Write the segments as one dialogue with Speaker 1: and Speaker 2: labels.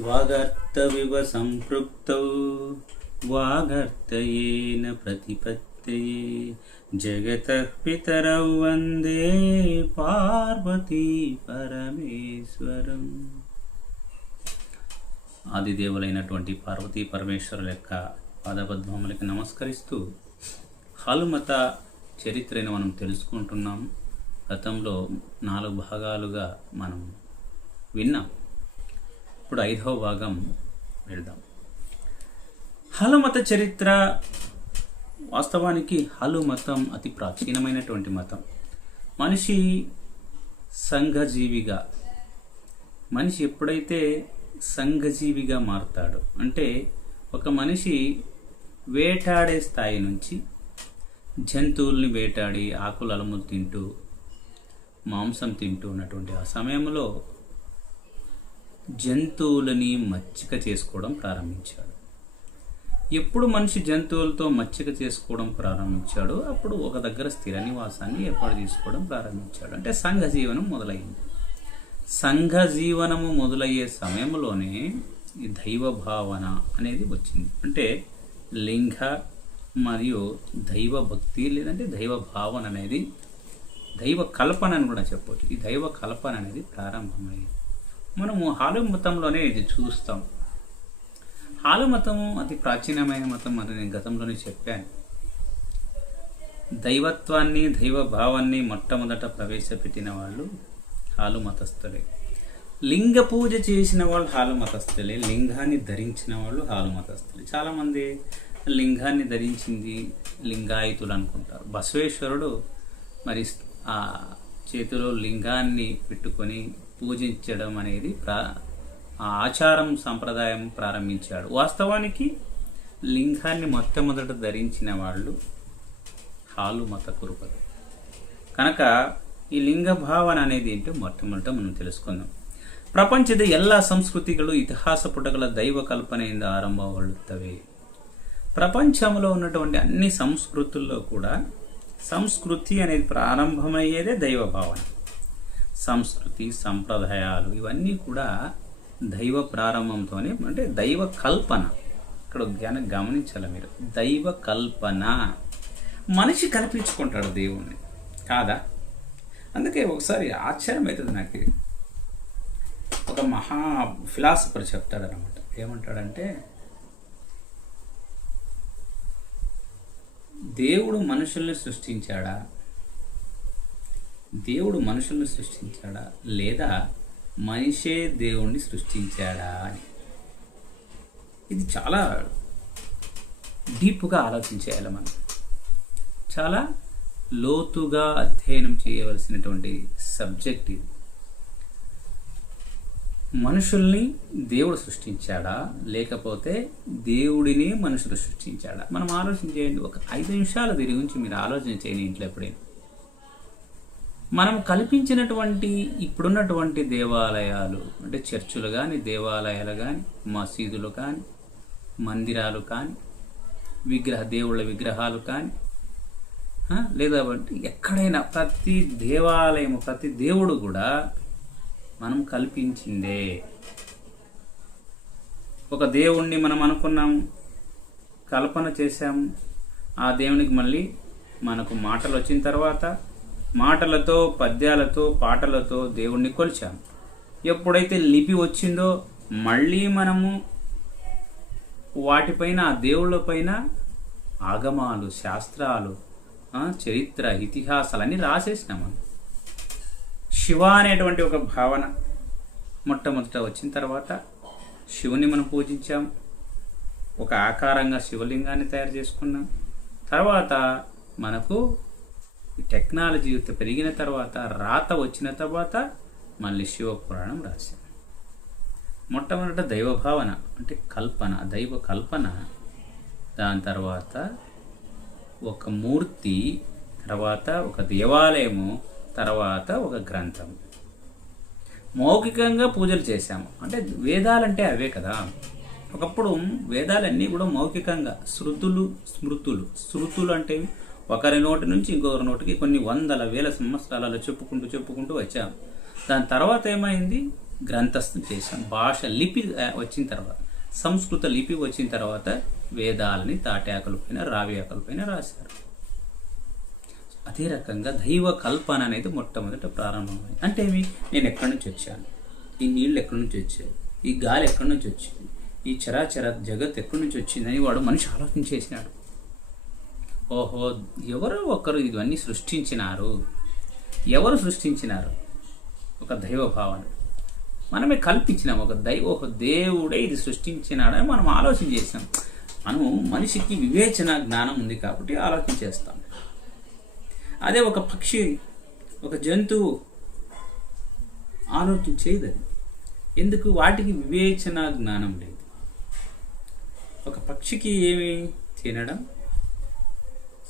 Speaker 1: వాగర్తవివ సంపృక్తౌ వాగర్తయేన ప్రతిపత్తయే. జగతః పితరౌ వందే పార్వతీ పరమేశ్వరం. ఆదిదేవులైనటువంటి పార్వతీ పరమేశ్వరుల యొక్క పాదపద్మములకి నమస్కరిస్తూ హనుమత చరిత్రను మనం తెలుసుకుంటున్నాం. గతంలో నాలుగు భాగాలుగా మనం విన్నాం. ఇప్పుడు ఐదవ భాగం వెళ్దాం హలమత చరిత్ర వాస్తవానికి హలు మతం అతి ప్రాచీనమైనటువంటి మతం. మనిషి సంఘజీవిగా మనిషి ఎప్పుడైతే సంఘజీవిగా మారుతాడో అంటే ఒక మనిషి వేటాడే స్థాయి నుంచి జంతువుల్ని వేటాడి ఆకులు అలములు తింటూ మాంసం తింటూ ఉన్నటువంటి ఆ సమయంలో జంతువులని మచ్చిక చేసుకోవడం ప్రారంభించాడు. ఎప్పుడు మనిషి జంతువులతో మచ్చిక చేసుకోవడం ప్రారంభించాడో అప్పుడు ఒక దగ్గర స్థిర నివాసాన్ని ఏర్పాటు చేసుకోవడం ప్రారంభించాడు. అంటే సంఘ జీవనం మొదలైంది. సంఘ జీవనము మొదలయ్యే సమయంలోనే ఈ దైవ భావన అనేది వచ్చింది. అంటే లింగ మరియు దైవ భక్తి లేదంటే దైవ భావన అనేది దైవ కల్పన అని కూడా చెప్పవచ్చు ఈ దైవ కల్పన అనేది ప్రారంభమైంది. మనము హాలు మతంలోనే ఇది చూస్తాం. హాలు మతము అతి ప్రాచీనమైన మతం అని నేను గతంలోనే చెప్పాను. దైవత్వాన్ని దైవ భావాన్ని మొట్టమొదట ప్రవేశపెట్టిన వాళ్ళు హాలు మతస్థులే. లింగ పూజ చేసిన వాళ్ళు హాలు మతస్థులే. లింగాన్ని ధరించిన వాళ్ళు హాలు మతస్థులే. చాలామంది లింగాన్ని ధరించింది లింగాయుతులు అనుకుంటారు. బసవేశ్వరుడు మరి ఆ చేతిలో లింగాన్ని పెట్టుకొని పూజించడం అనేది ప్రా ఆ ఆచారం సంప్రదాయం ప్రారంభించాడు వాస్తవానికి లింగాన్ని మొట్టమొదట ధరించిన వాళ్ళు హాలు మత కురుపలు కనుక ಈ ಲಿಂಗ ಭಾವನ అనేది ఏంటో ಮೊಟ್ಟಮೊದಟ మనం తెలుసుకుందాం ಪ್ರಪಂಚದ ಎಲ್ಲ ಸಂಸ್ಕೃತಿಗಳು ಇತಿಹಾಸ ಪುಟಗಳ ದೈವ ಕಲ್ಪನೆಯಿಂದ ಆರಂಭಗೊಳ್ಳುತ್ತವೆ ప్రపంచంలో ఉన్నటువంటి అన్ని సంస్కృతుల్లో కూడా సంస్కృతి అనేది ప్రారంభమయ్యేదే దైవ భావన సంస్కృతి సంప్రదాయాలు ఇవన్నీ కూడా దైవ ప్రారంభంతోనే అంటే దైవ కల్పన. ఇక్కడ జ్ఞానం గమనించాలి మీరు? దైవ కల్పన. మనిషి కల్పించుకుంటాడు దేవుణ్ణి. కాదా? అందుకే ఒకసారి ఆశ్చర్యం అవుతుంది నాకు. ఒక మహా ఫిలాసఫర్ చెప్తాడనమాట ఏమంటాడంటే దేవుడు మనుషుల్ని సృష్టించాడా? దేవుడు మనుషుల్ని సృష్టించాడా? లేదా మనిషే దేవుణ్ణి సృష్టించాడా అని. ఇది చాలా డీప్గా ఆలోచించేయాలి మనం. చాలా లోతుగా అధ్యయనం చేయవలసినటువంటి సబ్జెక్ట్ ఇది. మనుషుల్ని దేవుడు సృష్టించాడా? లేకపోతే దేవుడిని మనుషులు సృష్టించాడా? మనం ఆలోచన చేయండి. ఒక ఐదు నిమిషాలు దీని గురించి మీరు ఆలోచన చేయండి ఇంట్లో ఎప్పుడైనా. మనం కల్పించినటువంటి ఇప్పుడున్నటువంటి దేవాలయాలు అంటే చర్చులు కానీ దేవాలయాలు కానీ మసీదులు కానీ మందిరాలు కానీ విగ్రహ దేవుళ్ళ విగ్రహాలు కానీ లేదా ఎక్కడైనా ప్రతి దేవాలయము ప్రతి దేవుడు కూడా మనం కల్పించిందే. ఒక దేవుణ్ణి మనం అనుకున్నాం కల్పన చేశాము ఆ దేవునికి మళ్ళీ మనకు మాటలు వచ్చిన తర్వాత మాటలతో పద్యాలతో పాటలతో దేవుణ్ణి కొలిచాం. ఎప్పుడైతే లిపి వచ్చిందో మళ్ళీ మనము వాటిపైన ఆ దేవుళ్ళపైన ఆగమాలు శాస్త్రాలు చరిత్ర ఇతిహాసాలన్నీ రాసేసినాం మనం. శివ అనేటువంటి ఒక భావన మొట్టమొదట వచ్చిన తర్వాత శివుని మనం పూజించాం. ఒక ఆకారంగా శివలింగాన్ని తయారు చేసుకున్నాం. తర్వాత మనకు టెక్నాలజీ పెరిగిన తర్వాత రాత వచ్చిన తర్వాత మళ్ళీ శివ పురాణం రాశాం మొట్టమొదట దైవ భావన అంటే కల్పన దైవ కల్పన. దాని తర్వాత ఒక మూర్తి తర్వాత ఒక దేవాలయము తర్వాత ఒక గ్రంథం మౌఖికంగా పూజలు చేశాము. అంటే వేదాలంటే అవే కదా. ఒకప్పుడు వేదాలన్నీ కూడా మౌఖికంగా శృతులు స్మృతులు. శృతులు అంటే ఒకరి నోటి నుంచి ఇంకొకరి నోటికి కొన్ని వందల వేల సంవత్సరాలలో చెప్పుకుంటూ చెప్పుకుంటూ వచ్చాం. దాని తర్వాత ఏమైంది? గ్రంథస్థం చేశాం. భాష లిపి వచ్చిన తర్వాత సంస్కృత లిపి వచ్చిన తర్వాత వేదాలని తాటాకుల పైన రావి ఆకుల పైన రాశారు. అదే రకంగా దైవ కల్పన అనేది మొట్టమొదట ప్రారంభమైంది. అంటే ఏమి? నేను ఎక్కడి నుంచి వచ్చాను? ఈ నీళ్ళు ఎక్కడి నుంచి వచ్చాయి? ఈ గాలి ఎక్కడి నుంచి వచ్చింది? ఈ చరాచర జగత్ ఎక్కడి నుంచి వచ్చిందని వాడు మనిషి ఆలోచించేసినాడు ఓహో ఎవరో ఒకరు ఇవన్నీ సృష్టించినారు. ఎవరు సృష్టించినారు? ఒక దైవభావన. మనమే కల్పించినాం ఒక దైవ ఒక దేవుడే ఇది సృష్టించినాడని మనం ఆలోచన చేసాం మనము మనిషికి వివేచన జ్ఞానం ఉంది కాబట్టి ఆలోచన చేస్తాం. అదే ఒక పక్షి ఒక జంతువు ఆలోచన చేయదు అది ఎందుకు? వాటికి వివేచన జ్ఞానం లేదు. ఒక పక్షికి ఏమి తినడం?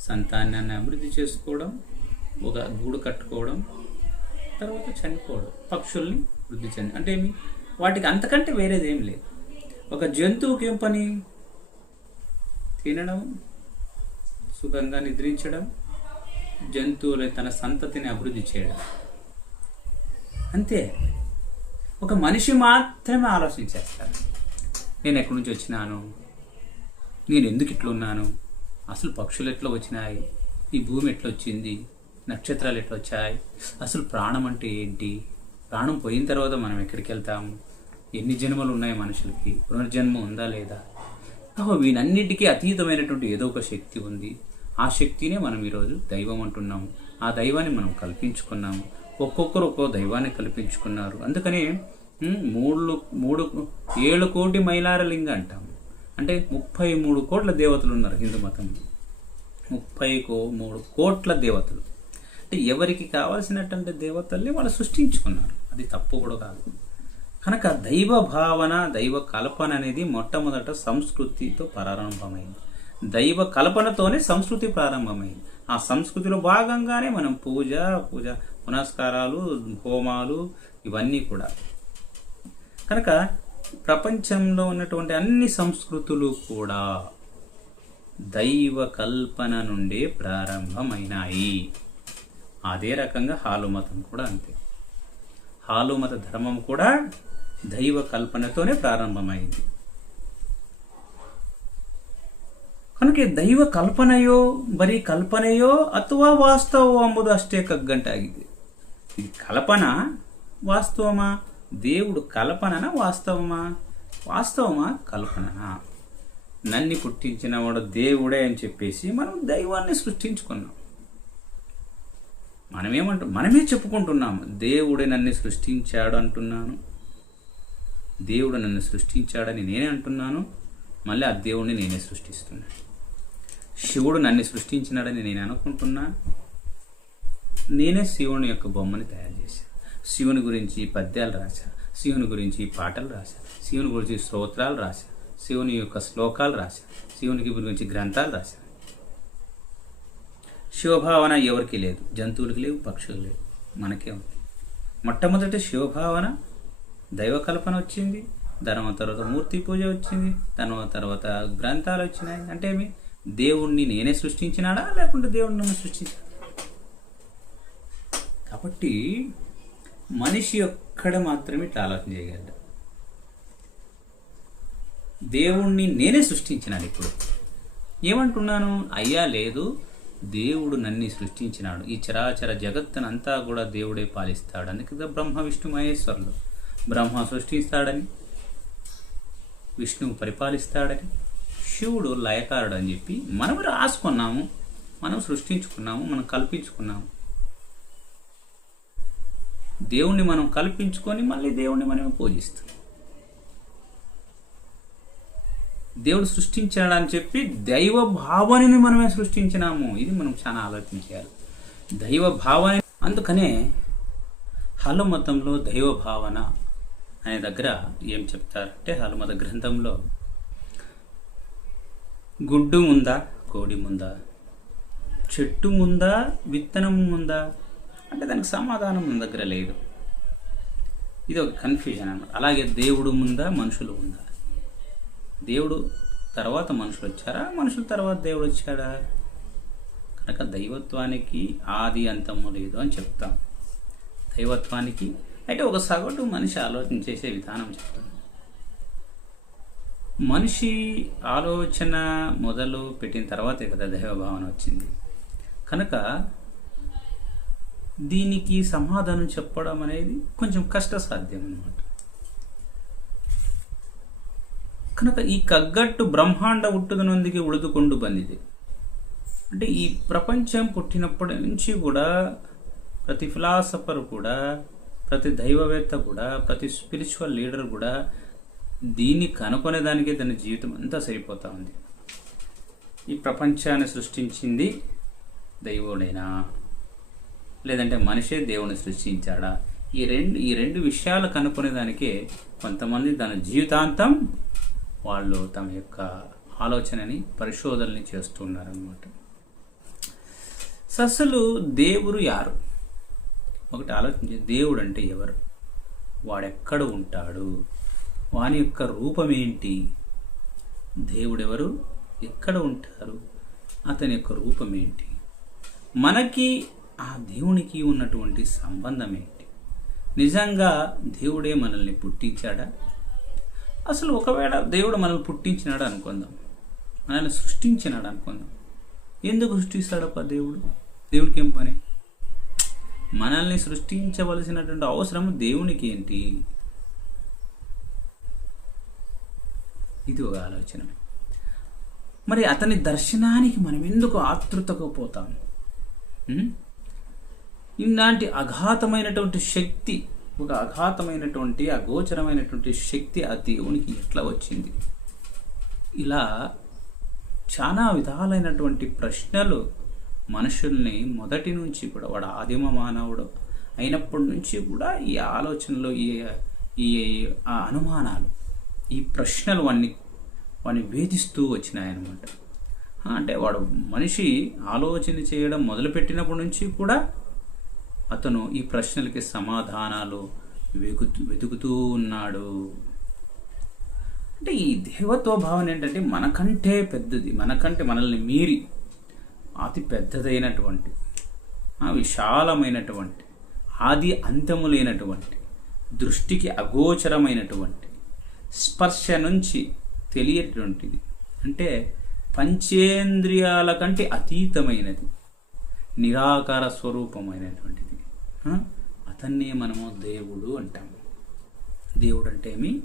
Speaker 1: సంతానాన్ని అభివృద్ధి చేసుకోవడం ఒక గూడు కట్టుకోవడం తర్వాత చనిపోవడం పక్షుల్ని వృద్ధి చెంది అంటే ఏమి? వాటికి అంతకంటే వేరేది ఏం లేదు. ఒక జంతువుకి ఏం పని? తినడం సుఖంగా నిద్రించడం జంతువుల తన సంతతిని అభివృద్ధి చేయడం. అంతే. ఒక మనిషి మాత్రమే ఆలోచించేస్తాడు నేను ఎక్కడి నుంచి వచ్చినాను? నేను ఎందుకు ఇట్లున్నాను? అసలు పక్షులు ఎట్లా వచ్చినాయి ఈ భూమి ఎట్లా వచ్చింది నక్షత్రాలు ఎట్లా వచ్చాయి అసలు ప్రాణం అంటే ఏంటి? ప్రాణం పోయిన తర్వాత మనం ఎక్కడికి వెళ్తాము ఎన్ని జన్మలు ఉన్నాయి మనుషులకి? పునర్జన్మ ఉందా లేదా? అహో వీనన్నిటికీ అతీతమైనటువంటి ఏదో ఒక శక్తి ఉంది. ఆ శక్తినే మనం ఈరోజు దైవం అంటున్నాము ఆ దైవాన్ని మనం కల్పించుకున్నాము ఒక్కొక్కరు ఒక్కో దైవాన్ని కల్పించుకున్నారు. అందుకనే మూడు మూడు ఏడు కోటి మైలారలింగ అంటాము అంటే ముప్పై మూడు కోట్ల దేవతలు ఉన్నారు హిందూ మతంలో. ముప్పై కో మూడు కోట్ల దేవతలు. అంటే ఎవరికి కావాల్సినటువంటి దేవతల్ని వాళ్ళు సృష్టించుకున్నారు. అది తప్పు కూడా కాదు. కనుక దైవ భావన దైవ కల్పన అనేది మొట్టమొదట సంస్కృతితో ప్రారంభమైంది. దైవ కల్పనతోనే సంస్కృతి ప్రారంభమైంది. ఆ సంస్కృతిలో భాగంగానే మనం పూజ పూజ పునస్కారాలు హోమాలు ఇవన్నీ కూడా. కనుక ప్రపంచంలో ఉన్నటువంటి అన్ని సంస్కృతులు కూడా దైవ కల్పన నుండే ప్రారంభమైనాయి. అదే రకంగా హాలు మతం కూడా అంతే. హాలు మత ధర్మం కూడా దైవ కల్పనతోనే ప్రారంభమైంది. కనుక దైవ కల్పనయో మరి కల్పనయో అథవా వాస్తవం ಎಂಬುದು అష్టే కగ్గంట ఇది కల్పన వాస్తవమా? దేవుడు కల్పననా వాస్తవమా? వాస్తవమా? కల్పననా? నన్ని పుట్టించినవాడు దేవుడే అని చెప్పేసి మనం దైవాన్ని సృష్టించుకున్నాం. మనమేమంటాం మనమే చెప్పుకుంటున్నాము దేవుడే నన్ను సృష్టించాడు అంటున్నాను. దేవుడు నన్ను సృష్టించాడని నేనే అంటున్నాను. మళ్ళీ ఆ దేవుడిని నేనే సృష్టిస్తున్నాను. శివుడు నన్ను సృష్టించినాడని నేను అనుకుంటున్నా నేనే శివుని యొక్క బొమ్మని తయారు చేశాను. శివుని గురించి పద్యాలు రాశా శివుని గురించి పాటలు రాశా శివుని గురించి స్తోత్రాలు రాశా శివుని యొక్క శ్లోకాలు రాశా శివునికి గురించి గ్రంథాలు రాశా శివభావన ఎవరికి లేదు? జంతువులకి లేవు పక్షులు లేవు మనకే ఉంది. మొట్టమొదటి శివభావన దైవకల్పన వచ్చింది దాని తర్వాత మూర్తి పూజ వచ్చింది దాని తర్వాత గ్రంథాలు వచ్చినాయి. అంటే ఏమి? దేవుణ్ణి నేనే సృష్టించినాడా? లేకుంటే దేవుణ్ణి సృష్టించాడా కాబట్టి మనిషి ఒక్కడ మాత్రమే ఇట్లా ఆలోచన చేయగలడు. దేవుణ్ణి నేనే సృష్టించినాను ఇప్పుడు. ఏమంటున్నాను? అయ్యా లేదు దేవుడు నన్ను సృష్టించినాడు. ఈ చరాచర జగత్తునంతా కూడా దేవుడే పాలిస్తాడు అందుకే కదా బ్రహ్మ విష్ణు మహేశ్వరులు. బ్రహ్మ సృష్టిస్తాడని విష్ణువు పరిపాలిస్తాడని శివుడు లయకారుడు అని చెప్పి మనం రాసుకున్నాము మనం సృష్టించుకున్నాము మనం కల్పించుకున్నాము. దేవుణ్ణి మనం కల్పించుకొని మళ్ళీ దేవుణ్ణి మనమే పూజిస్తాం. దేవుడు సృష్టించాడని చెప్పి దైవ భావనని మనమే సృష్టించినాము. ఇది మనం చాలా ఆలోచించాలి. దైవ భావన అందుకనే హనుమతంలో దైవ భావన అనే దగ్గర ఏం చెప్తారంటే హనుమత గ్రంథంలో గుడ్డు ముందా కోడి ముందా చెట్టు ముందా విత్తనం ముందా అంటే దానికి సమాధానం మన దగ్గర లేదు. ఇది ఒక కన్ఫ్యూజన్ అనమాట అలాగే దేవుడు ముందా మనుషులు ఉందా? దేవుడు తర్వాత మనుషులు వచ్చారా? మనుషుల తర్వాత దేవుడు వచ్చాడా? కనుక దైవత్వానికి ఆది అంతము లేదు అని చెప్తాం. దైవత్వానికి అయితే ఒక సగటు మనిషి ఆలోచన చేసే విధానం చెప్తాను మనిషి ఆలోచన మొదలు పెట్టిన తర్వాతే కదా దైవభావన వచ్చింది. కనుక దీనికి సమాధానం చెప్పడం అనేది కొంచెం కష్టసాధ్యం అనమాట కనుక ఈ కగ్గట్టు బ్రహ్మాండ ఉట్టుదనందుకే ఉడుదుకొండు బందిది అంటే ఈ ప్రపంచం పుట్టినప్పటి నుంచి కూడా ప్రతి ఫిలాసఫర్ కూడా ప్రతి దైవవేత్త కూడా ప్రతి స్పిరిచువల్ లీడర్ కూడా దీన్ని కనుకొనేదానికే తన జీవితం అంతా సరిపోతా ఉంది. ఈ ప్రపంచాన్ని సృష్టించింది దైవుడైనా? లేదంటే మనిషే దేవుని సృష్టించాడా? ఈ రెండు ఈ రెండు విషయాలు కనుక్కునేదానికే కొంతమంది తన జీవితాంతం వాళ్ళు తమ యొక్క ఆలోచనని పరిశోధనని చేస్తున్నారనమాట అసలు దేవుడు యారు? ఒకటి ఆలోచించి దేవుడు అంటే ఎవరు? వాడెక్కడ ఉంటాడు? వాని యొక్క రూపం ఏంటి దేవుడెవరు? ఎక్కడ ఉంటారు? అతని యొక్క రూపం ఏంటి మనకి ఆ దేవునికి ఉన్నటువంటి సంబంధం ఏంటి? నిజంగా దేవుడే మనల్ని పుట్టించాడా? అసలు ఒకవేళ దేవుడు మనల్ని పుట్టించినాడు అనుకుందాం. మనల్ని సృష్టించినాడు అనుకుందాం. ఎందుకు సృష్టిస్తాడప్ప దేవుడు? దేవుడికి ఏం పని? మనల్ని సృష్టించవలసినటువంటి అవసరం దేవునికి ఏంటి? ఇది ఒక ఆలోచన. మరి అతని దర్శనానికి మనం ఎందుకు ఆతృతకు పోతాం? ఇలాంటి అఘాతమైనటువంటి శక్తి ఒక అఘాతమైనటువంటి అగోచరమైనటువంటి శక్తి ఆ దేవునికి ఎట్లా వచ్చింది? ఇలా చాలా విధాలైనటువంటి ప్రశ్నలు మనుషుల్ని మొదటి నుంచి కూడా వాడు ఆదిమ మానవుడు అయినప్పటి నుంచి కూడా ఈ ఆలోచనలు ఈ ఈ ఆ అనుమానాలు ఈ ప్రశ్నలు వాడిని వాడిని వేధిస్తూ వచ్చినాయన్నమాట. అంటే వాడు మనిషి ఆలోచన చేయడం మొదలుపెట్టినప్పటి నుంచి కూడా అతను ఈ ప్రశ్నలకి సమాధానాలు వెతుకుతూ వెతుకుతూ ఉన్నాడు. అంటే ఈ దేవత్వ భావన ఏంటంటే మనకంటే పెద్దది మనకంటే మనల్ని మీరి అతి పెద్దదైనటువంటి విశాలమైనటువంటి ఆది అంతము లేనటువంటి దృష్టికి అగోచరమైనటువంటి స్పర్శ నుంచి తెలియటువంటిది అంటే పంచేంద్రియాల కంటే అతీతమైనది నిరాకార స్వరూపమైనటువంటిది. అతన్నే మనము దేవుడు అంటాము. దేవుడు అంటే ఏమి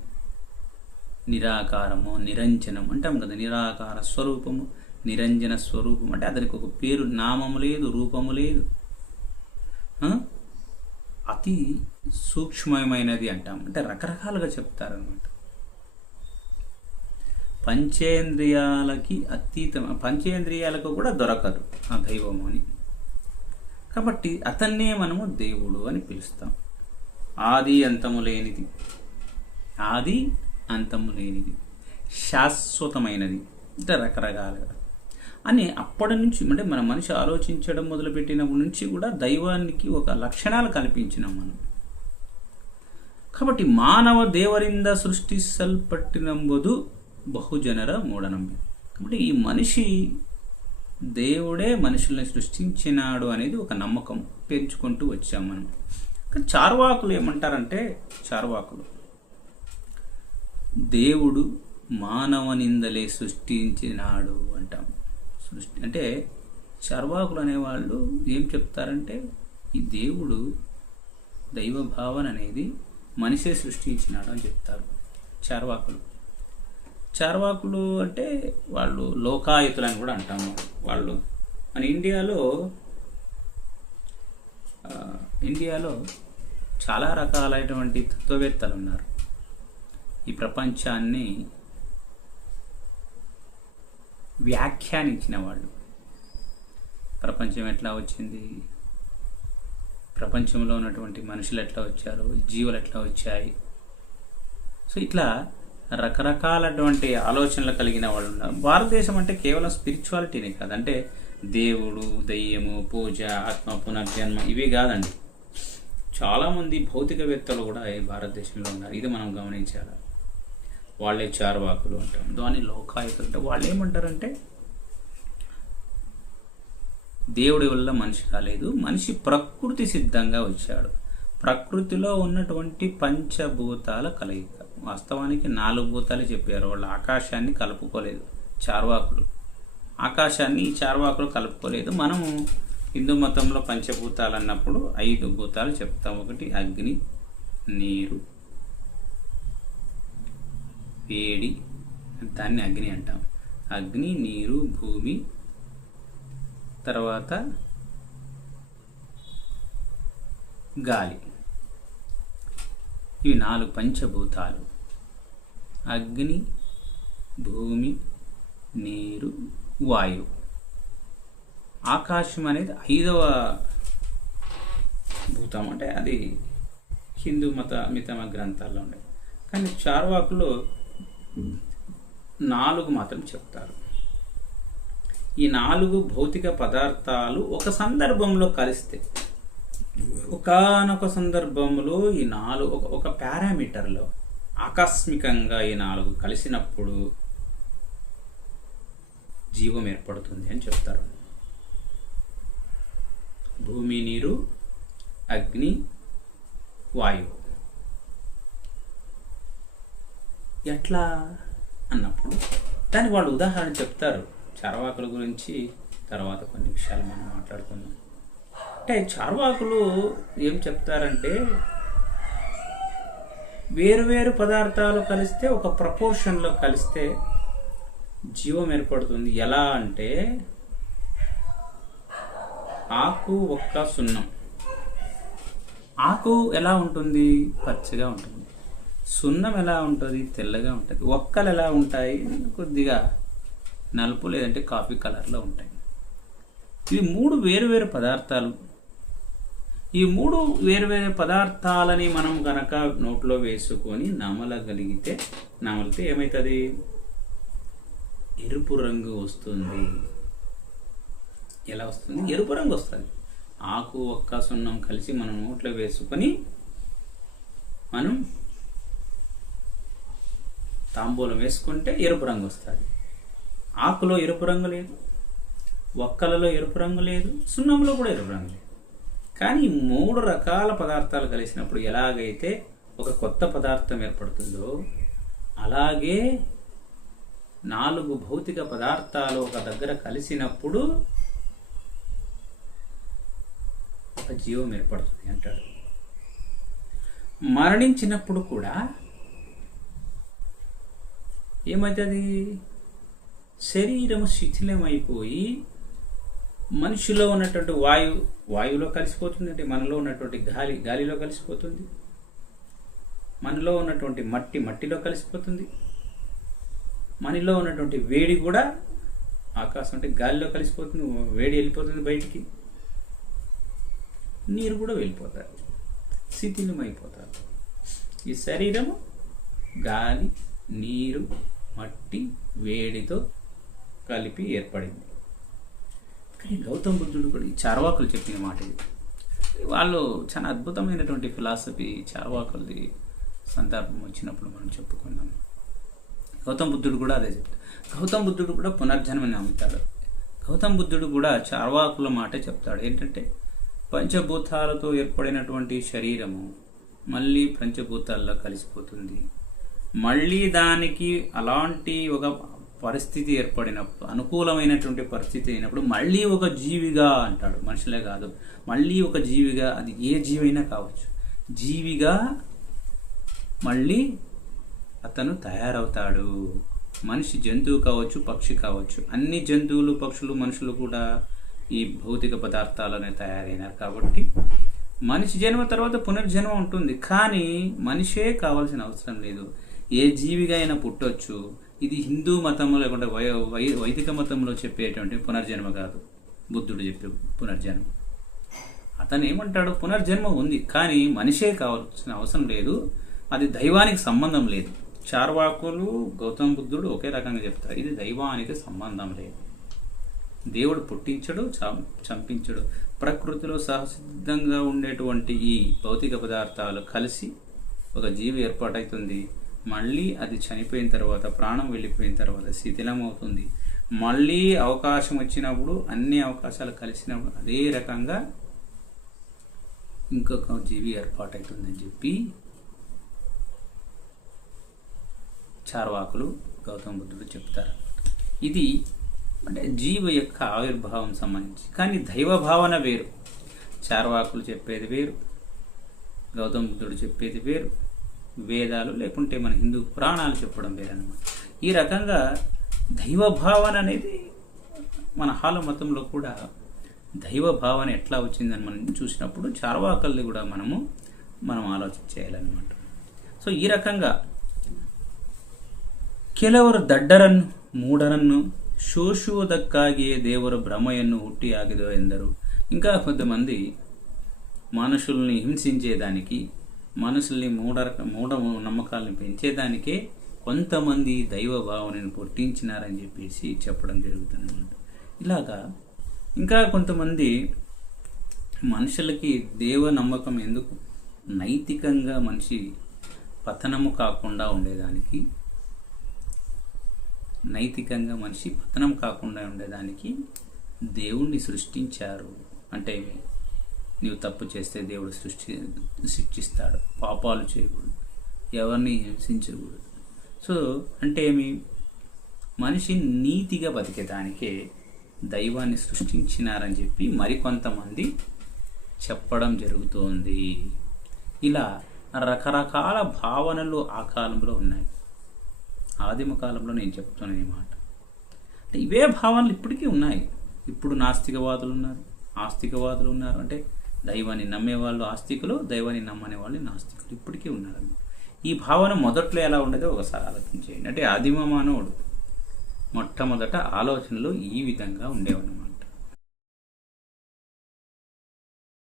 Speaker 1: నిరాకారము నిరంజనం అంటాం కదా. నిరాకార స్వరూపము నిరంజన స్వరూపం అంటే అతనికి ఒక పేరు నామము లేదు రూపము లేదు. అతి సూక్ష్మమైనది అంటాం అంటే రకరకాలుగా చెప్తారనమాట పంచేంద్రియాలకి అతీతం పంచేంద్రియాలకు కూడా దొరకదు ఆ దైవము అని. కాబట్టి అతన్నే మనము దేవుడు అని పిలుస్తాం. ఆది అంతము లేనిది. ఆది అంతము లేనిది. శాశ్వతమైనది. అంటే రకరకాలుగా. అని అప్పటి నుంచి అంటే మన మనిషి ఆలోచించడం మొదలుపెట్టినప్పటి నుంచి కూడా దైవానికి ఒక లక్షణాలు కల్పించినాం మనం. కాబట్టి మానవ దేవರಿಂದ సృష్టిసల్పట్టినంబుదు బహుజనర మూఢనమ్మి కాబట్టి ఈ మనిషి దేవుడే మనుషుల్ని సృష్టించినాడు అనేది ఒక నమ్మకం. పెంచుకుంటూ వచ్చాం మనం. కానీ చార్వాకులు ఏమంటారంటే చార్వాకులు దేవుడు మానవ నిందలే సృష్టించినాడు అంటాం. సృష్టి అంటే చర్వాకులు అనేవాళ్ళు ఏం చెప్తారంటే ఈ దేవుడు దైవ భావన అనేది మనిషే సృష్టించినాడు అని చెప్తారు చర్వాకులు. చార్వాకులు అంటే వాళ్ళు లోకాయుతులు అని కూడా అంటాము వాళ్ళు. మన ఇండియాలో ఇండియాలో చాలా రకాలైనటువంటి తత్వవేత్తలు ఉన్నారు. ఈ ప్రపంచాన్ని వ్యాఖ్యానించిన వాళ్ళు. ప్రపంచం ఎట్లా వచ్చింది? ప్రపంచంలో ఉన్నటువంటి మనుషులు ఎట్లా వచ్చారు? జీవులు ఎట్లా వచ్చాయి? సో ఇట్లా రకరకాలటువంటి ఆలోచనలు కలిగిన వాళ్ళు ఉన్నారు. భారతదేశం అంటే కేవలం స్పిరిచువాలిటీనే కాదు. అంటే దేవుడు దయ్యము పూజ ఆత్మ పునర్జన్మ ఇవే కాదండి. చాలామంది భౌతికవేత్తలు కూడా ఈ భారతదేశంలో ఉన్నారు. ఇది మనం గమనించాలి. వాళ్ళే చార్వాకులు అంటాం. దాని లోకాయుతులు అంటే వాళ్ళు ఏమంటారంటే దేవుడి వల్ల మనిషి కాలేదు మనిషి ప్రకృతి సిద్ధంగా వచ్చాడు. ప్రకృతిలో ఉన్నటువంటి పంచభూతాల కలయిక. వాస్తవానికి నాలుగు భూతాలు చెప్పారు. వాళ్ళు ఆకాశాన్ని కలుపుకోలేదు. చార్వాకులు. ఆకాశాన్ని ఈ చార్వాకులు కలుపుకోలేదు. మనము హిందూ మతంలో పంచభూతాలు అన్నప్పుడు ఐదు భూతాలు చెప్తాం. ఒకటి అగ్ని నీరు వేడి దాన్ని అగ్ని అంటాం. అగ్ని నీరు భూమి తర్వాత గాలి. ఇవి నాలుగు పంచభూతాలు. అగ్ని భూమి నీరు వాయువు ఆకాశం అనేది ఐదవ భూతం అంటే అది హిందూ మత మితమ గ్రంథాల్లో ఉండే. కానీ చార్వాకులో నాలుగు మాత్రం చెప్తారు. ఈ నాలుగు భౌతిక పదార్థాలు ఒక సందర్భంలో కలిస్తే ఒకనొక సందర్భంలో ఈ నాలుగు ఒక ఒక పారామీటర్లో ఆకస్మికంగా ఈ నాలుగు కలిసినప్పుడు జీవం ఏర్పడుతుంది అని చెప్తారు. భూమి నీరు అగ్ని వాయువు. ఎట్లా అన్నప్పుడు దానికి వాళ్ళు ఉదాహరణ చెప్తారు. చార్వాకుల గురించి తర్వాత కొన్ని విషయాలు మనం మాట్లాడుకుందాం. అంటే చార్వాకులు ఏం చెప్తారంటే వేరువేరు పదార్థాలు కలిస్తే ఒక ప్రపోర్షన్లో కలిస్తే జీవం ఏర్పడుతుంది. ఎలా అంటే ఆకు ఒక్క సున్నం. ఆకు ఎలా ఉంటుంది? పచ్చగా ఉంటుంది. సున్నం ఎలా ఉంటుంది? తెల్లగా ఉంటుంది. ఒక్కలు ఎలా ఉంటాయి? కొద్దిగా నలుపు లేదంటే కాఫీ కలర్లో ఉంటాయి. ఇవి మూడు వేరు వేరు పదార్థాలు. ఈ మూడు వేరు వేరు పదార్థాలని మనం గనక నోట్లో వేసుకొని నమలగలిగితే నమలితే ఏమవుతుంది ఎరుపు రంగు వస్తుంది. ఎలా వస్తుంది? ఎరుపు రంగు వస్తుంది. ఆకు ఒక్క సున్నం కలిసి మనం నోట్లో వేసుకొని మనం తాంబూలం వేసుకుంటే ఎరుపు రంగు వస్తుంది. ఆకులో ఎరుపు రంగు లేదు. ఒక్కలలో ఎరుపు రంగు లేదు. సున్నంలో కూడా ఎరుపు రంగు లేదు. కానీ మూడు రకాల పదార్థాలు కలిసినప్పుడు ఎలాగైతే ఒక కొత్త పదార్థం ఏర్పడుతుందో అలాగే నాలుగు భౌతిక పదార్థాలు ఒక దగ్గర కలిసినప్పుడు ఒక జీవం ఏర్పడుతుంది అంటాడు మరణించినప్పుడు కూడా ఏమవుతుంది? శరీరము శిథిలమైపోయి మనిషిలో ఉన్నటువంటి వాయువు వాయువులో కలిసిపోతుంది అంటే మనలో ఉన్నటువంటి గాలి గాలిలో కలిసిపోతుంది. మనలో ఉన్నటువంటి మట్టి మట్టిలో కలిసిపోతుంది. మనలో ఉన్నటువంటి వేడి కూడా ఆకాశం అంటే గాలిలో కలిసిపోతుంది వేడి వెళ్ళిపోతుంది బయటికి. నీరు కూడా వెళ్ళిపోతారు. శిథిలమైపోతారు. ఈ శరీరము గాలి నీరు మట్టి వేడితో కలిపి ఏర్పడింది. కానీ గౌతమ బుద్ధుడు కూడా ఈ చార్వాకులు చెప్పిన మాట ఇది. వాళ్ళు చాలా అద్భుతమైనటువంటి ఫిలాసఫీ చార్వాకులది సందర్భం వచ్చినప్పుడు మనం చెప్పుకున్నాం. గౌతమ బుద్ధుడు కూడా అదే చెప్తాడు. గౌతమ బుద్ధుడు కూడా పునర్జన్మని నమ్ముతాడు. గౌతమ బుద్ధుడు కూడా చార్వాకుల మాటే చెప్తాడు. ఏంటంటే పంచభూతాలతో ఏర్పడినటువంటి శరీరము మళ్ళీ పంచభూతాల్లో కలిసిపోతుంది. మళ్ళీ దానికి అలాంటి ఒక పరిస్థితి ఏర్పడినప్పుడు అనుకూలమైనటువంటి పరిస్థితి అయినప్పుడు మళ్ళీ ఒక జీవిగా అంటాడు. మనుషులే కాదు. మళ్ళీ ఒక జీవిగా అది ఏ జీవైనా కావచ్చు. జీవిగా మళ్ళీ అతను తయారవుతాడు. మనిషి జంతువు కావచ్చు పక్షి కావచ్చు. అన్ని జంతువులు పక్షులు మనుషులు కూడా ఈ భౌతిక పదార్థాలనే తయారైనారు కాబట్టి మనిషి జన్మ తర్వాత పునర్జన్మ ఉంటుంది. కానీ మనిషే కావాల్సిన అవసరం లేదు. ఏ జీవిగా అయినా పుట్టొచ్చు. ఇది హిందూ మతంలో లేకుంటే వై వై- వైదిక మతంలో చెప్పేటువంటి పునర్జన్మ కాదు. బుద్ధుడు చెప్పే పునర్జన్మ. అతను ఏమంటాడు? పునర్జన్మ ఉంది కానీ మనిషే కావాల్సిన అవసరం లేదు. అది దైవానికి సంబంధం లేదు. చార్వాకులు గౌతమ బుద్ధుడు ఒకే రకంగా చెప్తారు. ఇది దైవానికి సంబంధం లేదు. దేవుడు పుట్టించడు చం- చంపించడు. ప్రకృతిలో సహసిద్ధంగా ఉండేటువంటి ఈ భౌతిక పదార్థాలు కలిసి ఒక జీవి ఏర్పాటవుతుంది మళ్ళీ అది చనిపోయిన తర్వాత ప్రాణం వెళ్ళిపోయిన తర్వాత శిథిలం అవుతుంది మళ్ళీ అవకాశం వచ్చినప్పుడు అన్ని అవకాశాలు కలిసినప్పుడు అదే రకంగా ఇంకొక జీవి ఏర్పాటవుతుందని చెప్పి చార్వాకులు గౌతమ బుద్ధుడు చెప్తారు. ఇది అంటే జీవ యొక్క ఆవిర్భావం సంబంధించి. కానీ దైవ భావన వేరు. చార్వాకులు చెప్పేది వేరు. గౌతమ బుద్ధుడు చెప్పేది వేరు. వేదాలు లేకుంటే మన హిందూ పురాణాలు చెప్పడం వేరనమాట ఈ రకంగా దైవ భావన అనేది మన హాల మతంలో కూడా దైవ భావన ఎట్లా వచ్చిందని మనం చూసినప్పుడు చార్వాకల్ని కూడా మనము మనం ఆలోచన చేయాలన్నమాట. సో ఈ రకంగా కెలవరు దడ్డరన్ మూడరన్ను ಮೂಢರನ್ನು దేవరు భ్రమయన్ను ఉట్టి ఆగిదో ఎందరు. ఇంకా కొంతమంది మనుషుల్ని హింసించేదానికి మనుషుల్ని మూఢ మూఢ నమ్మకాలను పెంచేదానికే కొంతమంది దైవ భావనను పుట్టించినారని చెప్పేసి చెప్పడం జరుగుతుంది ఇలాగా ఇంకా కొంతమంది మనుషులకి దేవ నమ్మకం ఎందుకు? నైతికంగా మనిషి పతనము కాకుండా ఉండేదానికి నైతికంగా మనిషి పతనం కాకుండా ఉండేదానికి దేవుణ్ణి సృష్టించారు. అంటే నీవు తప్పు చేస్తే దేవుడు సృష్టి శిక్షిస్తాడు పాపాలు చేయకూడదు. ఎవరిని హింసించకూడదు. సో అంటే ఏమి? మనిషి నీతిగా బతికేదానికే దైవాన్ని సృష్టించినారని చెప్పి మరికొంతమంది చెప్పడం జరుగుతోంది. ఇలా రకరకాల భావనలు ఆ కాలంలో ఉన్నాయి. ఆదిమ కాలంలో నేను చెప్తున్నాను ఈ మాట. అంటే ఇవే భావనలు ఇప్పటికీ ఉన్నాయి. ఇప్పుడు నాస్తికవాదులు ఉన్నారు ఆస్తికవాదులు ఉన్నారు. అంటే దైవాన్ని నమ్మేవాళ్ళు ఆస్తికులు దైవాన్ని నమ్మనే వాళ్ళు నాస్తికులు. ఇప్పటికీ ఉన్నారు ఈ భావన మొదట్లో ఎలా ఉండేదో ఒకసారి ఆలోచించేయండి అంటే ఆదిమ మానవుడు మొట్టమొదట ఆలోచనలు ఈ విధంగా ఉండేవన్నమాట.